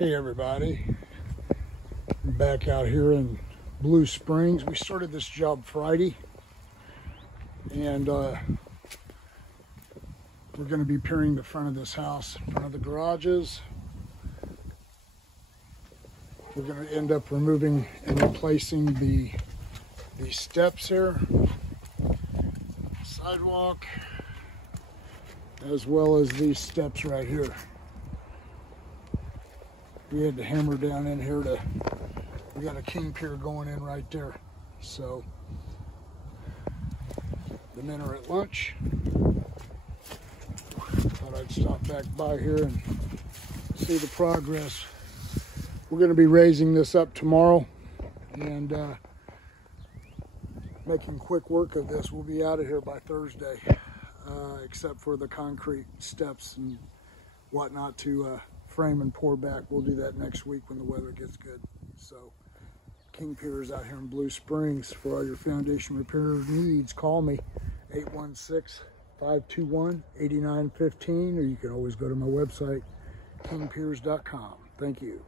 Hey everybody, I'm back out here in Blue Springs. We started this job Friday, and we're going to be piering the front of this house, front of the garages. We're going to end up removing and replacing the steps here, sidewalk, as well as these steps right here. We had to hammer down in here we got a king pier going in right there. So the men are at lunch. Thought I'd stop back by here and see the progress. We're going to be raising this up tomorrow and making quick work of this. We'll be out of here by Thursday, except for the concrete steps and whatnot to frame and pour back. We'll do that next week when the weather gets good. So King Piers out here in Blue Springs. For all your foundation repair needs, call me 816-521-8915, or you can always go to my website, kingpiers.com. Thank you.